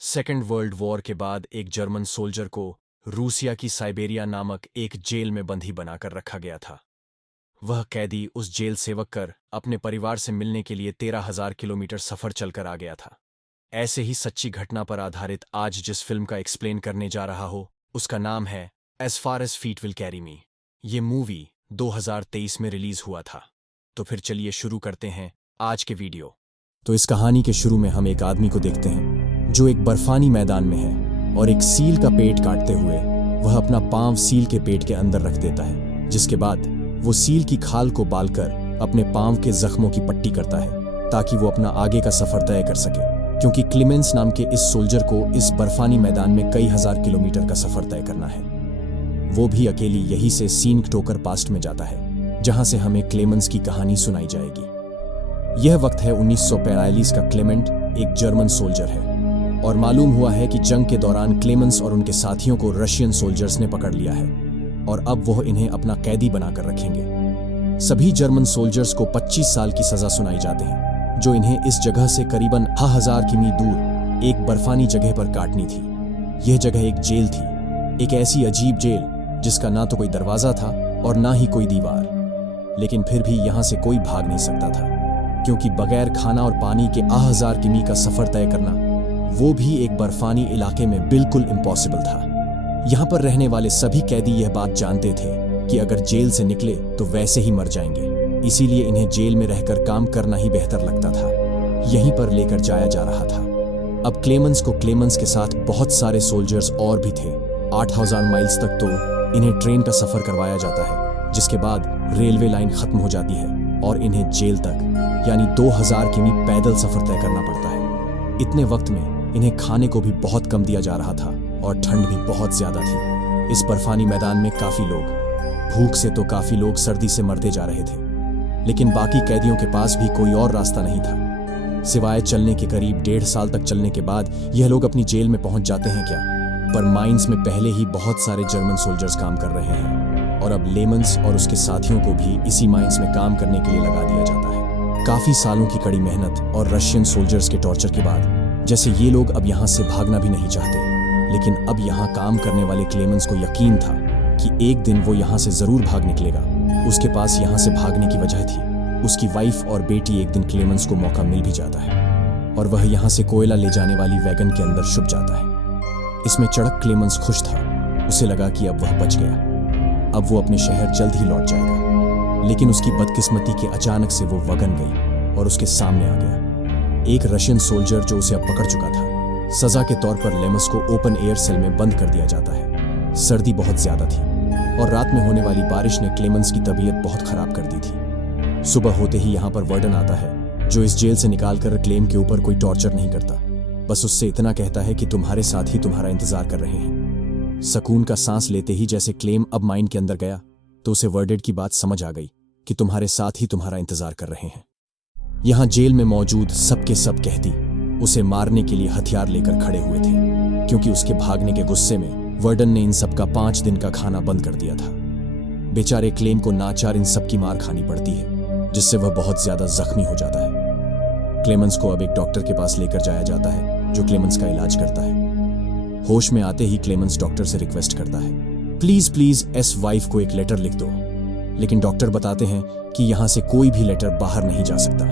Second world war के बाद एक जर्मन सोल्जर को रूसिया की साइबेरिया नामक एक जेल में बंदी बनाकर रखा गया था। वह कैदी उस जेल से कर अपने परिवार से मिलने के लिए 13,000 किलोमीटर सफर चलकर आ गया था। ऐसे ही सच्ची घटना पर आधारित आज जिस फिल्म का एक्सप्लेन करने जा रहा हो उसका नाम है as far as feet will carry me. ये मूवी 2023 में रिलीज हुआ था। तो फिर चलिए शुरू करते हैं आज के वीडियो। तो इस कहानी के शुरू में हम एक आदमी को देखते हैं जो एक बर्फानी मैदान में है और एक सील का पेट काटते हुए वह अपना पांव सील के पेट के अंदर रख देता है, जिसके बाद वो सील की खाल को बालकर अपने पांव के जख्मों की पट्टी करता है ताकि वो अपना आगे का सफर तय कर सके, क्योंकि क्लेमेंस नाम के इस सोल्जर को इस बर्फानी मैदान में कई हजार किलोमीटर का सफर तय करना है। वो भी अकेली यहीं से सीन्क टोकर पास्ट में जाता है जहां से हमें क्लेमेंस की कहानी सुनाई जाएगी। यह वक्त है 1945 का। क्लेमेंट एक जर्मन सोल्जर है और मालूम हुआ है कि जंग के दौरान क्लेमेंस और उनके साथियों को रशियन सोल्जर्स ने पकड़ लिया है और अब वह इन्हें अपना कैदी बनाकर रखेंगे। सभी जर्मन सोल्जर्स को 25 साल की सजा सुनाई जाती है, जो इन्हें इस जगह से करीबन 1000 किमी दूर एक बर्फानी जगह पर काटनी थी। यह जगह एक जेल थी, एक ऐसी अजीब जेल जिसका ना तो कोई दरवाजा था और ना ही कोई दीवार। लेकिन फिर भी यहां से कोई भाग नहीं सकता था, क्योंकि बगैर खाना और पानी के 1000 किमी का सफर तय करना, वो भी एक बर्फानी इलाके में, बिल्कुल इम्पॉसिबल था। यहां पर रहने वाले सभी कैदी यह बात जानते थे कि अगर जेल से निकले तो वैसे ही मर जाएंगे, इसीलिए इन्हें जेल में रहकर काम करना ही बेहतर लगता था। यहीं पर लेकर जाया जा रहा था। अब क्लेमेंस के साथ बहुत सारे सोल्जर्स और भी थे। 8000 माइल्स तक तो इन्हें ट्रेन का सफर करवाया जाता है, जिसके बाद रेलवे लाइन खत्म हो जाती है और इन्हें जेल तक यानी 2000 किमी पैदल सफर तय करना पड़ता है। इतने वक्त में इन्हें खाने को भी बहुत कम दिया जा रहा था और ठंड भी बहुत ज्यादा थी। इस बर्फानी मैदान में काफी लोग, भूख से तो काफी लोग सर्दी से मरते जा रहे थे, लेकिन बाकी कैदियों के पास भी कोई और रास्ता नहीं था सिवाय चलने के। करीब 1.5 साल तक चलने के बाद यह लोग अपनी जेल में पहुंच जाते हैं क्या, पर माइंस में पहले ही बहुत सारे जर्मन सोल्जर्स काम कर रहे हैं और अब लेमन्स और उसके साथियों को भी इसी माइंस में काम करने के लिए लगा दिया जाता है। काफी सालों की कड़ी मेहनत और रशियन सोल्जर्स के टॉर्चर के बाद जैसे ये लोग अब यहाँ से भागना भी नहीं चाहते, लेकिन अब यहाँ काम करने वाले क्लेमेंस को यकीन था कि एक दिन वो यहाँ से जरूर भाग निकलेगा। उसके पास यहाँ से भागने की वजह थी। उसकी वाइफ और बेटी। एक दिन क्लेमेंस को मौका मिल भी जाता है और वह यहाँ से कोयला ले जाने वाली वैगन के अंदर छुप जाता है। इसमें चढ़क क्लेमेंस खुश था। उसे लगा कि अब वह बच गया, अब वो अपने शहर जल्द ही लौट जाएगा। लेकिन उसकी बदकिस्मती के अचानक से वो वगन गई और उसके सामने आ गया एक रशियन सोल्जर जो उसे अब पकड़ चुका था। सजा के तौर पर लेमस को ओपन एयर सेल में बंद कर दिया जाता है। सर्दी बहुत ज्यादा थी और रात में होने वाली बारिश ने क्लेमेंस की तबीयत बहुत खराब कर दी थी। सुबह होते ही यहाँ पर वार्डन आता है, जो इस जेल से निकालकर क्लेम के ऊपर कोई टॉर्चर नहीं करता, बस उससे इतना कहता है कि तुम्हारे साथ ही तुम्हारा इंतजार कर रहे हैं। सुकून का सांस लेते ही जैसे क्लेम अब माइंड के अंदर गया तो उसे वर्डेड की बात समझ आ गई कि तुम्हारे साथ ही तुम्हारा इंतजार कर रहे हैं। यहाँ जेल में मौजूद सबके सब कैदी उसे मारने के लिए हथियार लेकर खड़े हुए थे, क्योंकि उसके भागने के गुस्से में वार्डन ने इन सब का 5 दिन का खाना बंद कर दिया था। बेचारे क्लेम को नाचार इन सब की मार खानी पड़ती है, जिससे वह बहुत ज्यादा जख्मी हो जाता है। क्लेमेंस को अब एक डॉक्टर के पास लेकर जाया जाता है, जो क्लेमेंस का इलाज करता है। होश में आते ही क्लेमेंस डॉक्टर से रिक्वेस्ट करता है, प्लीज एस वाइफ को एक लेटर लिख दो। लेकिन डॉक्टर बताते हैं कि यहाँ से कोई भी लेटर बाहर नहीं जा सकता।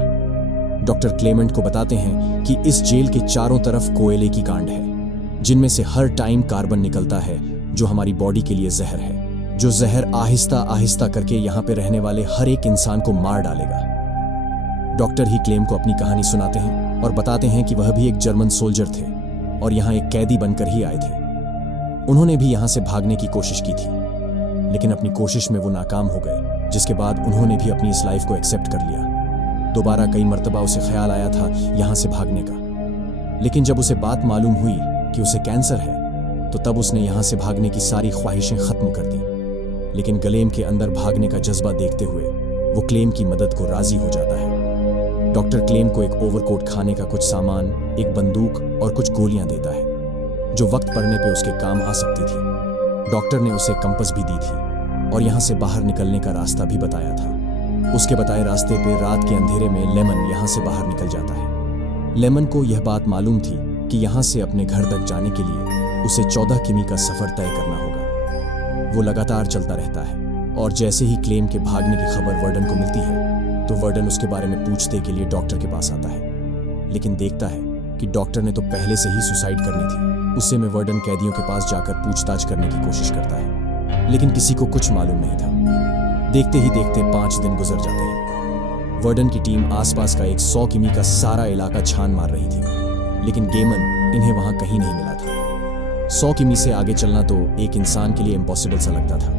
डॉक्टर क्लेमेंट को बताते हैं कि इस जेल के चारों तरफ कोयले की कांड है, जिनमें से हर टाइम कार्बन निकलता है, जो हमारी बॉडी के लिए जहर है, जो जहर आहिस्ता आहिस्ता करके यहाँ पे रहने वाले हर एक इंसान को मार डालेगा। डॉक्टर ही क्लेम को अपनी कहानी सुनाते हैं और बताते हैं कि वह भी एक जर्मन सोल्जर थे और यहाँ एक कैदी बनकर ही आए थे। उन्होंने भी यहाँ से भागने की कोशिश की थी, लेकिन अपनी कोशिश में वो नाकाम हो गए, जिसके बाद उन्होंने भी अपनी इस लाइफ को एक्सेप्ट कर लिया। दोबारा कई मर्तबा उसे ख्याल आया था यहाँ से भागने का, लेकिन जब उसे बात मालूम हुई कि उसे कैंसर है तो तब उसने यहाँ से भागने की सारी ख्वाहिशें खत्म कर दी। लेकिन क्लेम के अंदर भागने का जज्बा देखते हुए वो क्लेम की मदद को राजी हो जाता है। डॉक्टर क्लेम को एक ओवरकोट, खाने का कुछ सामान, एक बंदूक और कुछ गोलियां देता है, जो वक्त पड़ने पे उसके काम आ सकती थी। डॉक्टर ने उसे कंपास भी दी थी और यहाँ से बाहर निकलने का रास्ता भी बताया था। उसके बताए रास्ते पे रात के अंधेरे में लेमन यहाँ से बाहर निकल जाता है। लेमन को यह बात मालूम थी कि यहाँ से अपने घर तक जाने के लिए उसे 14 किमी का सफर तय करना होगा। वो लगातार चलता रहता है और जैसे ही क्लेम के भागने की खबर वर्डन को मिलती है तो वर्डन उसके बारे में पूछने के लिए डॉक्टर के पास आता है, लेकिन देखता है कि डॉक्टर ने तो पहले से ही सुसाइड करनी थी। उससे में वर्डन कैदियों के पास जाकर पूछताछ करने की कोशिश करता है, लेकिन किसी को कुछ मालूम नहीं था। देखते ही देखते 5 दिन गुजर जाते हैं। वर्डन की टीम आसपास का एक 100 किमी का सारा इलाका छान मार रही थी, लेकिन गेमन इन्हें वहां कहीं नहीं मिला था। 100 किमी से आगे चलना तो एक इंसान के लिए इम्पॉसिबल सा लगता था।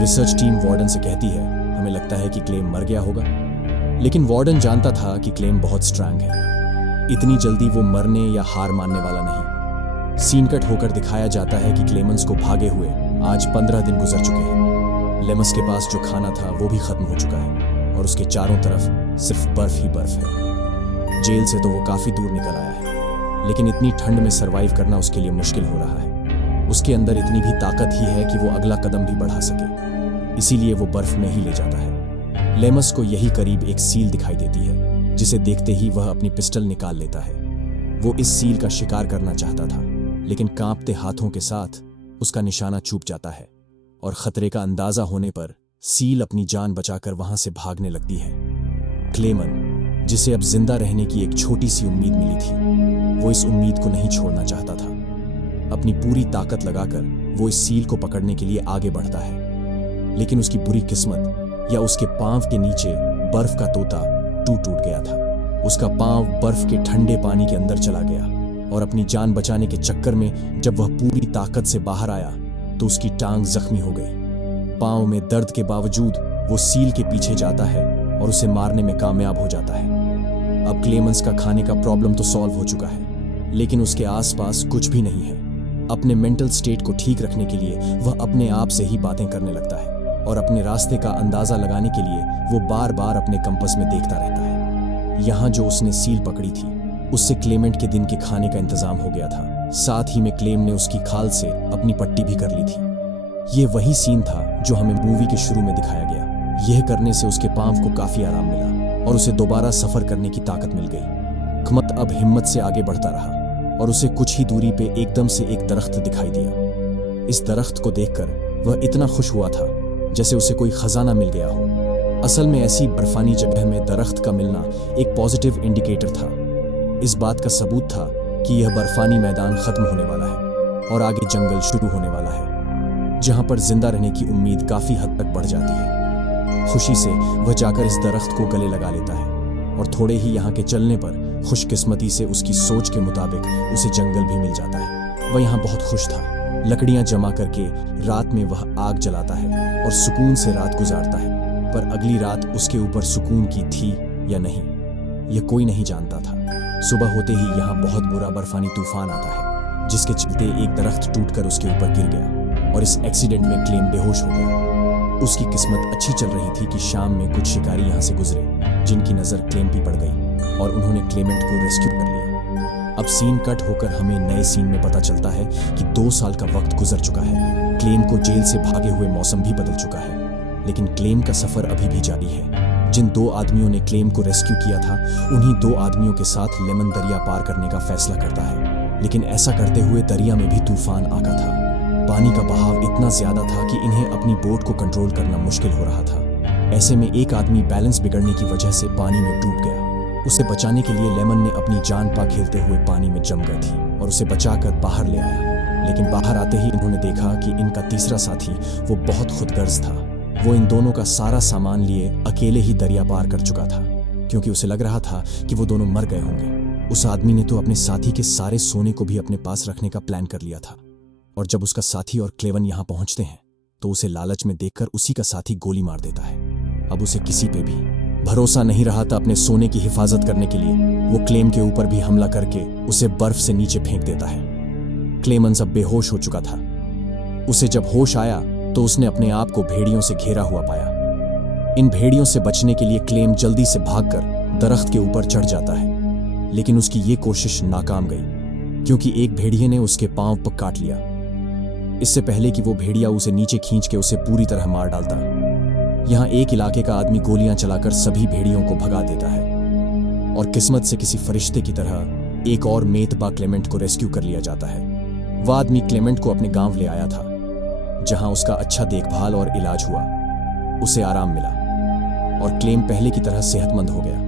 रिसर्च टीम वार्डन से कहती है, हमें लगता है कि क्लेम मर गया होगा, लेकिन वार्डन जानता था कि क्लेम बहुत स्ट्रांग है। इतनी जल्दी वो मरने या हार मानने वाला नहीं। सीन कट होकर दिखाया जाता है कि क्लेमेंस को भागे हुए आज 15 दिन गुजर चुके हैं। लेमस के पास जो खाना था वो भी खत्म हो चुका है और उसके चारों तरफ सिर्फ बर्फ ही बर्फ है। जेल से तो वो काफी दूर निकल आया है, लेकिन इतनी ठंड में सरवाइव करना उसके लिए मुश्किल हो रहा है। उसके अंदर इतनी भी ताकत ही है कि वो अगला कदम भी बढ़ा सके, इसीलिए वो बर्फ में ही ले जाता है। लेमस को यही करीब एक सील दिखाई देती है, जिसे देखते ही वह अपनी पिस्टल निकाल लेता है। वो इस सील का शिकार करना चाहता था, लेकिन कांपते हाथों के साथ उसका निशाना चूक जाता है और खतरे का अंदाजा होने पर सील अपनी जान बचाकर वहां से भागने लगती है। क्लेमन, जिसे अब जिंदा रहने की एक छोटी सी उम्मीद मिली थी, वो इस उम्मीद को नहीं छोड़ना चाहता था। अपनी पूरी ताकत लगाकर वो इस सील को पकड़ने के लिए आगे बढ़ता है, लेकिन उसकी बुरी किस्मत या उसके पांव के नीचे बर्फ का तोता टूट गया था। उसका पांव बर्फ के ठंडे पानी के अंदर चला गया और अपनी जान बचाने के चक्कर में जब वह पूरी ताकत से बाहर आया तो उसकी टांग जख्मी हो गई। पांव में दर्द के बावजूद वो सील के पीछे जाता है और उसे मारने में कामयाब हो जाता है। अब क्लेमेंस का खाने का प्रॉब्लम तो सॉल्व हो चुका है, लेकिन उसके आसपास कुछ भी नहीं है। अपने मेंटल स्टेट को ठीक रखने के लिए वह अपने आप से ही बातें करने लगता है और अपने रास्ते का अंदाजा लगाने के लिए वो बार बार अपने कंपास में देखता रहता है। यहाँ जो उसने सील पकड़ी थी, उससे क्लेमेंट के दिन के खाने का इंतजाम हो गया था। साथ ही में क्लेम ने उसकी खाल से अपनी पट्टी भी कर ली थी। ये वही सीन था जो हमें मूवी के शुरू में दिखाया गया। यह करने से उसके पांव को काफी आराम मिला और उसे दोबारा सफर करने की ताकत मिल गई। खमत अब हिम्मत से आगे बढ़ता रहा और उसे कुछ ही दूरी पे एकदम से एक दरख्त दिखाई दिया। इस दरख्त को देखकर वह इतना खुश हुआ था जैसे उसे कोई खजाना मिल गया हो। असल में ऐसी बर्फानी जगह में दरख्त का मिलना एक पॉजिटिव इंडिकेटर था। इस बात का सबूत था कि यह बर्फानी मैदान खत्म होने वाला है और आगे जंगल शुरू होने वाला है, जहां पर जिंदा रहने की उम्मीद काफी हद तक बढ़ जाती है। खुशी से वह जाकर इस दरख्त को गले लगा लेता है और थोड़े ही यहाँ के चलने पर खुशकिस्मती से उसकी सोच के मुताबिक उसे जंगल भी मिल जाता है। वह यहाँ बहुत खुश था। लकड़ियां जमा करके रात में वह आग जलाता है और सुकून से रात गुजारता है, पर अगली रात उसके ऊपर सुकून की थी या नहीं, यह कोई नहीं जानता था। सुबह होते ही यहाँ बहुत बुरा बर्फानी तूफान आता है, जिसके चलते एक दरख्त टूटकर उसके ऊपर गिर गया और इस एक्सीडेंट में क्लेम बेहोश हो गया। उसकी किस्मत अच्छी चल रही थी कि शाम में कुछ शिकारी यहाँ से गुजरे, जिनकी नजर क्लेम पे पड़ गई और उन्होंने क्लेमेंट को रेस्क्यू कर लिया। अब सीन कट होकर हमें नए सीन में पता चलता है कि 2 साल का वक्त गुजर चुका है। क्लेम को जेल से भागे हुए मौसम भी बदल चुका है, लेकिन क्लेम का सफर अभी भी जारी है। जिन 2 आदमियों ने क्लेम को रेस्क्यू किया था, उन्हीं 2 आदमियों के साथ लेमन दरिया पार करने का फैसला करता है, लेकिन ऐसा करते हुए दरिया में भी तूफान आगा था। पानी का बहाव इतना ज्यादा था कि इन्हें अपनी बोट को कंट्रोल करना मुश्किल हो रहा था। ऐसे में एक आदमी बैलेंस बिगड़ने की वजह से पानी में डूब गया। उसे बचाने के लिए लेमन ने अपनी जान पा खेलते हुए पानी में जम गई थी और उसे बचाकर बाहर ले आया, लेकिन बाहर आते ही इन्होंने देखा कि इनका तीसरा साथी वो बहुत खुदगर्ज था। वो इन दोनों का सारा सामान लिए अकेले ही दरिया पार कर चुका था, क्योंकि उसे लग रहा था कि वो दोनों मर गए होंगे। उस आदमी ने तो अपने साथी के सारे सोने को भी अपने पास रखने का प्लान कर लिया था, और जब उसका साथी और क्लेवन यहाँ पहुंचते हैं तो उसे लालच में देखकर उसी का साथी गोली मार देता है। अब उसे किसी पे भी भरोसा नहीं रहा था। अपने सोने की हिफाजत करने के लिए वो क्लेम के ऊपर भी हमला करके उसे बर्फ से नीचे फेंक देता है। क्लेमन अब बेहोश हो चुका था। उसे जब होश आया तो उसने अपने आप को भेड़ियों से घेरा हुआ पाया। इन भेड़ियों से बचने के लिए क्लेम जल्दी से भागकर दरख्त के ऊपर चढ़ जाता है, लेकिन उसकी ये कोशिश नाकाम गई, क्योंकि एक भेड़िए ने उसके पांव पर काट लिया। इससे पहले कि वो भेड़िया उसे नीचे खींच के उसे पूरी तरह मार डालता, यहाँ एक इलाके का आदमी गोलियां चलाकर सभी भेड़ियों को भगा देता है, और किस्मत से किसी फरिश्ते की तरह एक और मेतबा क्लेमेंट को रेस्क्यू कर लिया जाता है। वह आदमी क्लेमेंट को अपने गांव ले आया था, जहां उसका अच्छा देखभाल और इलाज हुआ। उसे आराम मिला और क्लेम पहले की तरह सेहतमंद हो गया।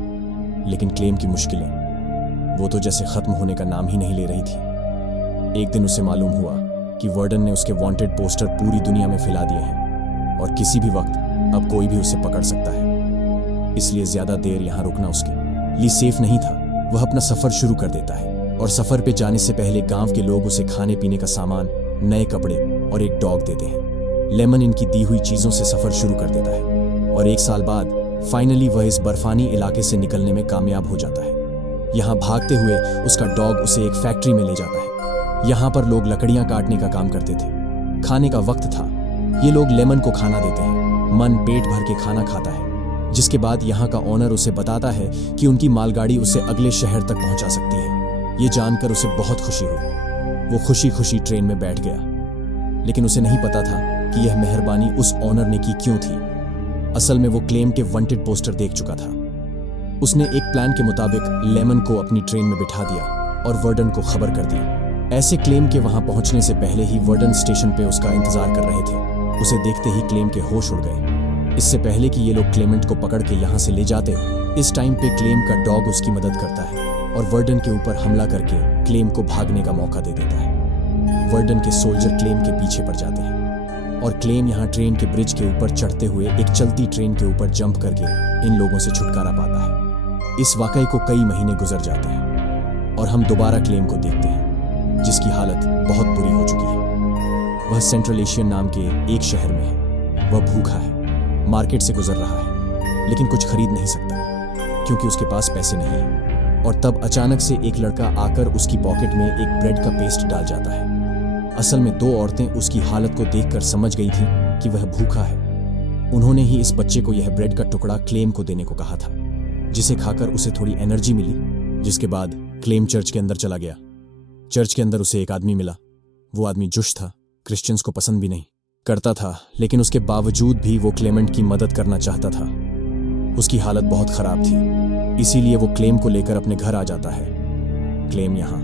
लेकिन क्लेम की मुश्किलें, वो तो जैसे खत्म होने का नाम ही नहीं ले रही थी। एक दिन उसे मालूम हुआ कि वर्डन ने उसके वांटेड पोस्टर पूरी दुनिया में फैला दिए हैं और किसी भी वक्त अब कोई भी उसे पकड़ सकता है। इसलिए ज्यादा देर यहां रुकना उसके लिए सेफ नहीं था। वह अपना सफर शुरू कर देता है और सफर पे जाने से पहले गांव के लोग उसे खाने पीने का सामान, नए कपड़े और एक डॉग देते हैं। लेमन इनकी दी हुई चीजों से सफर शुरू कर देता है और 1 साल बाद फाइनली वह इस बर्फानी इलाके से निकलने में कामयाब हो जाता है। यहाँ भागते हुए उसका डॉग उसे एक फैक्ट्री में ले जाता है। यहाँ पर लोग लकड़ियां काटने का काम करते थे। खाने का वक्त था। ये लोग लेमन को खाना देते हैं। मन पेट भर के खाना खाता है, जिसके बाद यहाँ का ओनर उसे बताता है कि उनकी मालगाड़ी उसे अगले शहर तक पहुंचा सकती है। ये जानकर उसे बहुत खुशी हुई। वो खुशी खुशी ट्रेन में बैठ गया, लेकिन उसे नहीं पता था कि यह मेहरबानी उस ओनर ने की क्यों थी। असल में वो क्लेम के वांटेड पोस्टर देख चुका था। उसने एक प्लान के मुताबिक लेमन को अपनी ट्रेन में बिठा दिया और वर्डन को खबर कर दी। ऐसे क्लेम के वहां पहुंचने से पहले ही वर्डन स्टेशन पे उसका इंतजार कर रहे थे। उसे देखते ही क्लेम के होश उड़ गए। इससे पहले कि ये लोग क्लेमेंट को पकड़ के यहाँ से ले जाते, इस टाइम पे क्लेम का डॉग उसकी मदद करता है और वर्डन के ऊपर हमला करके क्लेम को भागने का मौका दे देता है। वर्डन के सोल्जर क्लेम के पीछे पड़ जाते हैं और क्लेम यहाँ ट्रेन के ब्रिज के ऊपर चढ़ते हुए एक चलती ट्रेन के ऊपर जंप करके इन लोगों से छुटकारा पाता है। इस वाकई को कई महीने गुजर जाते हैं और हम दोबारा क्लेम को देखते हैं, जिसकी हालत बहुत बुरी हो चुकी है। वह सेंट्रल एशियन नाम के एक शहर में है। वह भूखा है, मार्केट से गुजर रहा है, लेकिन कुछ खरीद नहीं सकता क्योंकि उसके पास पैसे नहीं है। और तब अचानक से एक लड़का आकर उसकी पॉकेट में एक ब्रेड का पेस्ट डाल जाता है। असल में 2 औरतें उसकी हालत को देखकर समझ गई थीं कि वह भूखा है। उन्होंने ही इस बच्चे को यह ब्रेड का टुकड़ा क्लेम को देने को कहा था, जिसे खाकर उसे थोड़ी एनर्जी मिली। जिसके बाद क्लेम चर्च के अंदर चला गया। चर्च के अंदर उसे एक आदमी मिला। वो आदमी जुश था, क्रिश्चियंस को पसंद भी नहीं करता था, लेकिन उसके बावजूद भी वो क्लेमेंट की मदद करना चाहता था। उसकी हालत बहुत खराब थी, इसीलिए वो क्लेम को लेकर अपने घर आ जाता है। क्लेम यहाँ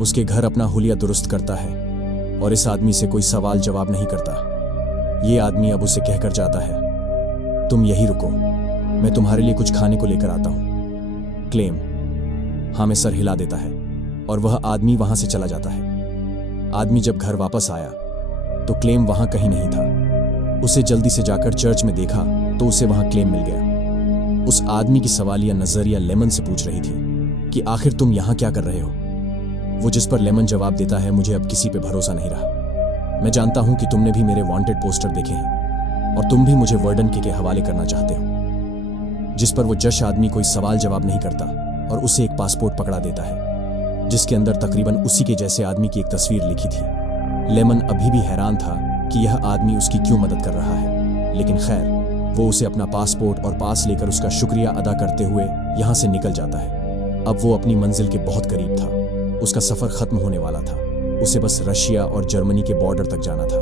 उसके घर अपना हुलिया दुरुस्त करता है और इस आदमी से कोई सवाल जवाब नहीं करता। ये आदमी अब उसे कहकर जाता है, तुम यही रुको, मैं तुम्हारे लिए कुछ खाने को लेकर आता हूं। क्लेम हाँ में सर हिला देता है और वह आदमी वहां से चला जाता है। आदमी जब घर वापस आया तो क्लेम वहां कहीं नहीं था। उसे जल्दी से जाकर चर्च में देखा तो उसे वहां क्लेम मिल गया। उस आदमी की सवालिया नजरिया लेमन से पूछ रही थी कि आखिर तुम यहां क्या कर रहे हो। वो जिस पर लेमन जवाब देता है, मुझे अब किसी पे भरोसा नहीं रहा। मैं जानता हूं कि तुमने भी मेरे वांटेड पोस्टर देखे हैं और तुम भी मुझे वर्डन के हवाले करना चाहते हो। जिस पर वो जश आदमी कोई सवाल जवाब नहीं करता और उसे एक पासपोर्ट पकड़ा देता है, जिसके अंदर तकरीबन उसी के जैसे आदमी की एक तस्वीर लिखी थी। लेमन अभी भी हैरान था कि यह आदमी उसकी क्यों मदद कर रहा है, लेकिन खैर वो उसे अपना पासपोर्ट और पास लेकर उसका शुक्रिया अदा करते हुए यहां से निकल जाता है। अब वो अपनी मंजिल के बहुत करीब था। उसका सफर खत्म होने वाला था। उसे बस रशिया और जर्मनी के बॉर्डर तक जाना था।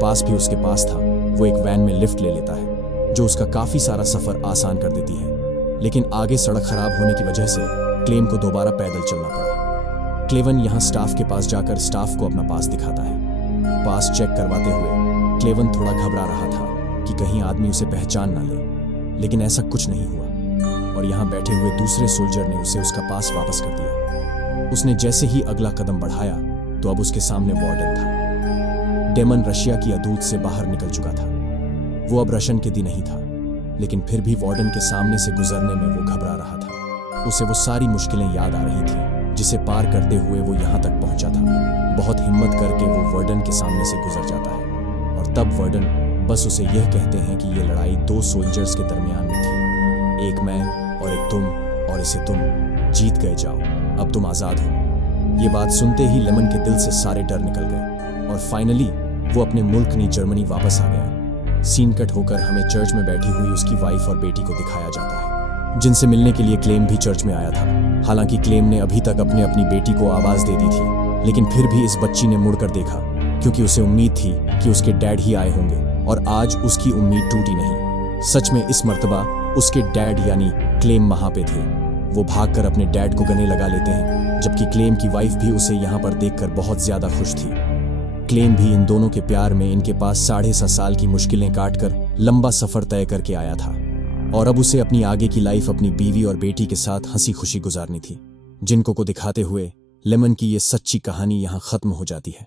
पास भी उसके पास था। वो एक वैन में लिफ्ट ले लेता है, जो उसका काफी सारा सफर आसान कर देती है। लेकिन आगे सड़क खराब होने की वजह से क्लेम को दोबारा पैदल चलना पड़ा। क्लेवन यहाँ स्टाफ के पास जाकर स्टाफ को अपना पास दिखाता है। पास चेक करवाते हुए क्लेवन थोड़ा घबरा रहा था कि कहीं आदमी उसे पहचान ना ले, लेकिन ऐसा कुछ नहीं हुआ और यहाँ बैठे हुए दूसरे सोल्जर ने उसे उसका पास वापस कर दिया। उसने जैसे ही अगला कदम बढ़ाया तो अब उसके सामने वार्डन था। डेमन रशिया की अदूत से बाहर निकल चुका था। वो अब रशन के दिन नहीं था, लेकिन फिर भी वार्डन के सामने से गुजरने में वो घबरा रहा था। उसे वो सारी मुश्किलें याद आ रही थी जिसे पार करते हुए वो यहाँ तक पहुंचा था। बहुत हिम्मत करके वो वार्डन के सामने से गुजर जाता है और तब वार्डन बस उसे यह कहते हैं कि ये लड़ाई 2 सोल्जर्स के दरमियान में थी, एक मैं और एक तुम, और इसे तुम जीत गए। जाओ, अब तुम आजाद हो। ये बात सुनते ही लेमन के दिल से सारे डर निकल गए और फाइनली वो अपने मुल्क नी जर्मनी वापस आ गया। सीन कट होकर हमें चर्च में बैठी हुई उसकी वाइफ और बेटी को दिखाया जाता है, जिनसे मिलने के लिए क्लेम भी चर्च में आया था। हालांकि क्लेम ने अभी तक अपनी बेटी को आवाज दे दी थी, लेकिन फिर भी इस बच्ची ने मुड़कर देखा क्योंकि उसे उम्मीद थी कि उसके डैड ही आए होंगे और आज उसकी उम्मीद टूटी नहीं। सच में इस मर्तबा उसके डैड यानी क्लेम वहां पे थे। वो भागकर अपने डैड को गले लगा लेते हैं, जबकि क्लेम की वाइफ भी उसे यहाँ पर देखकर बहुत ज्यादा खुश थी। क्लेम भी इन दोनों के प्यार में इनके पास 7.5 साल की मुश्किलें काटकर लंबा सफर तय करके आया था और अब उसे अपनी आगे की लाइफ अपनी बीवी और बेटी के साथ हंसी खुशी गुजारनी थी, जिनको को दिखाते हुए लेमन की ये सच्ची कहानी यहाँ खत्म हो जाती है।